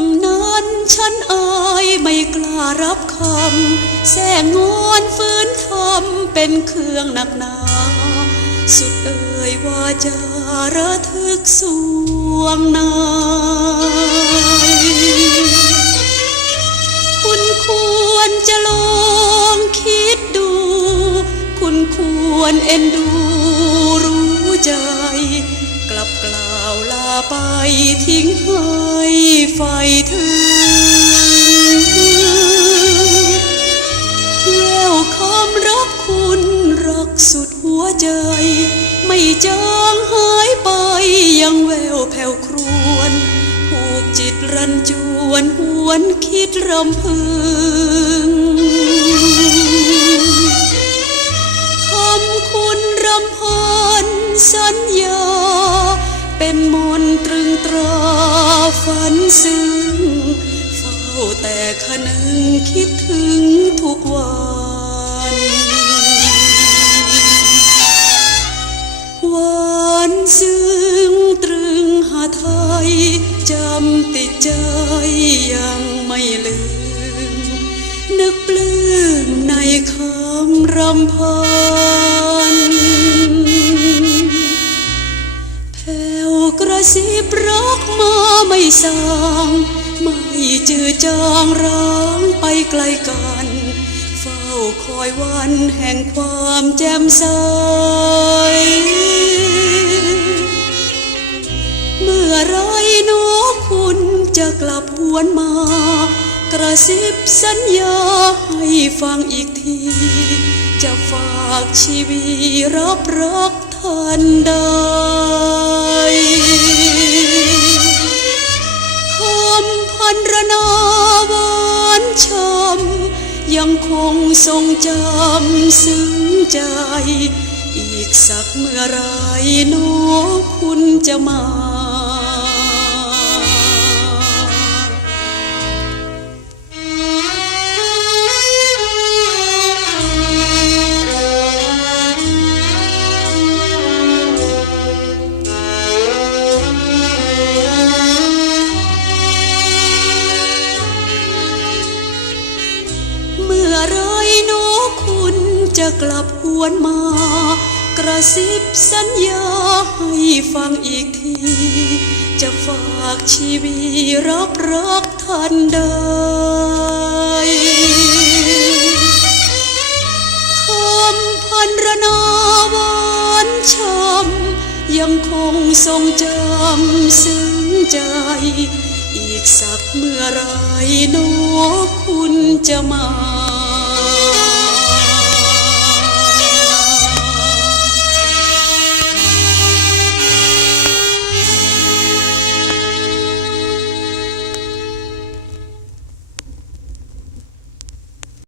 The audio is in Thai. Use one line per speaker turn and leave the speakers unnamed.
ำนั้นฉันอายไม่กล้ารับคำแสงงอนฝืนทำเป็นเครื่องหนักหนา สุดเอ่ยว่าจะระทึกสวงในคุณควรจะลองคิดดู คุณควรเอ็นดู ไปทิ้งให้ไฟถึงแววคำรักคุณรักสุดหัวใจ ไม่จางหายไปยังแววแผ่วครวนผูกจิตรันจวนหวนคิดรำพึงคำคุณรำพันสัญญา ฝันซึ้งเฝ้าแต่คนึงคิดถึงทุกวันหวานซึ้งตรึงหาไทยจำติดใจยังไม่ลืม นึกปลื้มในคำรำพันแผ่วกระซิบรักม ไม่สางไม่จือจางร้างไปไกลกัน เฝ้าคอยวันแห่งความแจ่มใสเมื่อไรนอคุณจะกลับหวนมา กระซิบสัญญาให้ฟังอีกที จะฝากชีวิตรับรักทันใดำพันรนาวานช้ำยังคงทรงจำซึ้งใจ อีกสักเมื่อไรน้อคุณจะมา จะกลับหวนมา กระซิบสัญญาให้ฟังอีกที จะฝากชีวิตรับรักทันใดคำพันรนาหวานช้ำยังคงทรงจำซึ้งใจ อีกสักเมื่อไรนอคุณจะมา